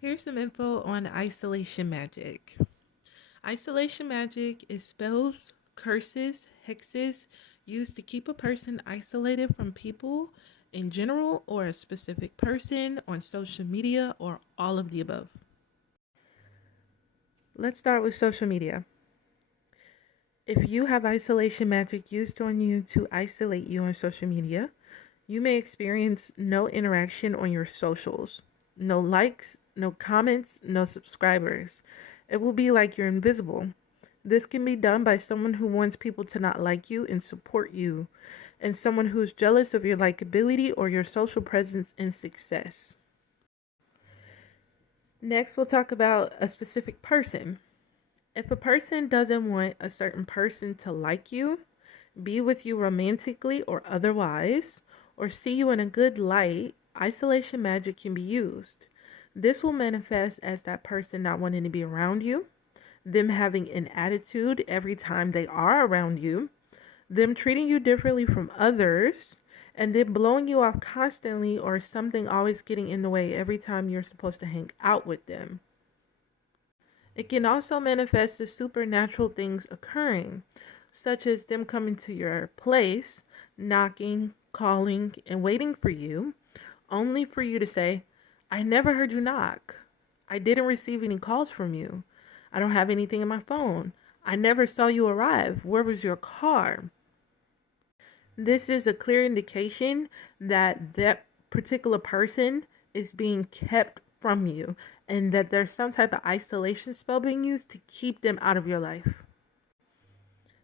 Here's some info on isolation magic. Isolation magic is spells, curses, hexes used to keep a person isolated from people in general or a specific person on social media or all of the above. Let's start with social media. If you have isolation magic used on you to isolate you on social media, you may experience no interaction on your socials, no likes, no comments, no subscribers. It will be like you're invisible. This can be done by someone who wants people to not like you and support you, and someone who's jealous of your likability or your social presence and success. Next, we'll talk about a specific person. If a person doesn't want a certain person to like you, be with you romantically or otherwise, or see you in a good light, isolation magic can be used. This will manifest as that person not wanting to be around you, them having an attitude every time they are around you, them treating you differently from others, and then blowing you off constantly or something always getting in the way every time you're supposed to hang out with them. It can also manifest as supernatural things occurring, such as them coming to your place, knocking, calling, and waiting for you, only for you to say, I never heard you knock. I didn't receive any calls from you. I don't have anything in my phone. I never saw you arrive. Where was your car? This is a clear indication that that particular person is being kept from you and that there's some type of isolation spell being used to keep them out of your life.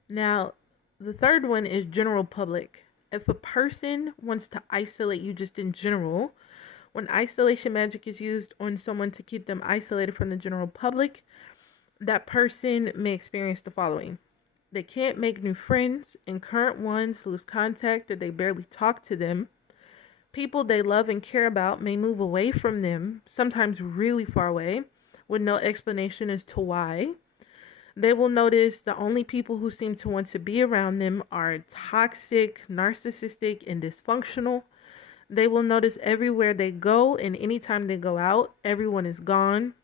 Now, the third one is general public. If a person wants to isolate you just in general, when isolation magic is used on someone to keep them isolated from the general public, that person may experience the following. They can't make new friends, and current ones lose contact or they barely talk to them. People they love and care about may move away from them, sometimes really far away, with no explanation as to why. They will notice the only people who seem to want to be around them are toxic, narcissistic, and dysfunctional. They will notice everywhere they go and anytime they go out, everyone is gone.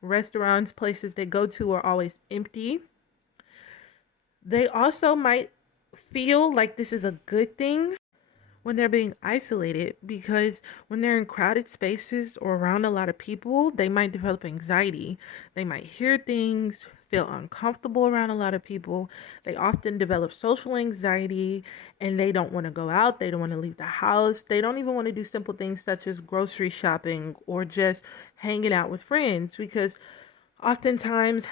Restaurants, places they go to are always empty. They also might feel like this is a good thing when they're being isolated, because when they're in crowded spaces or around a lot of people, they might develop anxiety. They might hear things, feel uncomfortable around a lot of people. They often develop social anxiety and they don't want to go out. They don't want to leave the house. They don't even want to do simple things such as grocery shopping or just hanging out with friends, because oftentimes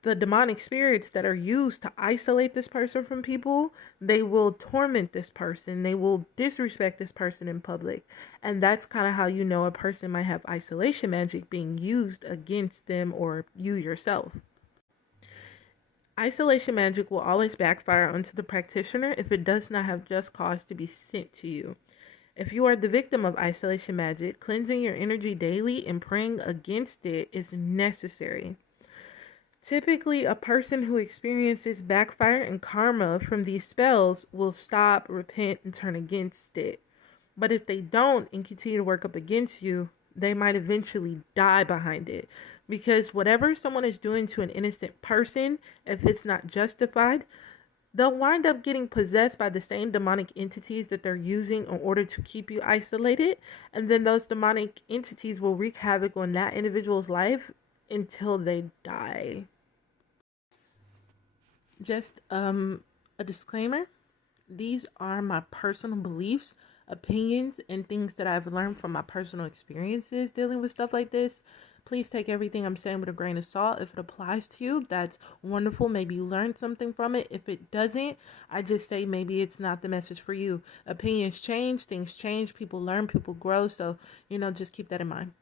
the demonic spirits that are used to isolate this person from people, they will torment this person. They will disrespect this person in public. And that's kind of how you know a person might have isolation magic being used against them or you yourself. Isolation magic will always backfire onto the practitioner if it does not have just cause to be sent to you. If you are the victim of isolation magic, cleansing your energy daily and praying against it is necessary. Typically, a person who experiences backfire and karma from these spells will stop, repent, and turn against it. But if they don't and continue to work up against you, they might eventually die behind it. Because whatever someone is doing to an innocent person, if it's not justified, they'll wind up getting possessed by the same demonic entities that they're using in order to keep you isolated. And then those demonic entities will wreak havoc on that individual's life until they die. Just a disclaimer. These are my personal beliefs, opinions, and things that I've learned from my personal experiences dealing with stuff like this. Please take everything I'm saying with a grain of salt. If it applies to you, that's wonderful. Maybe you learned something from it. If it doesn't, I just say maybe it's not the message for you. Opinions change, things change, people learn, people grow. So, just keep that in mind.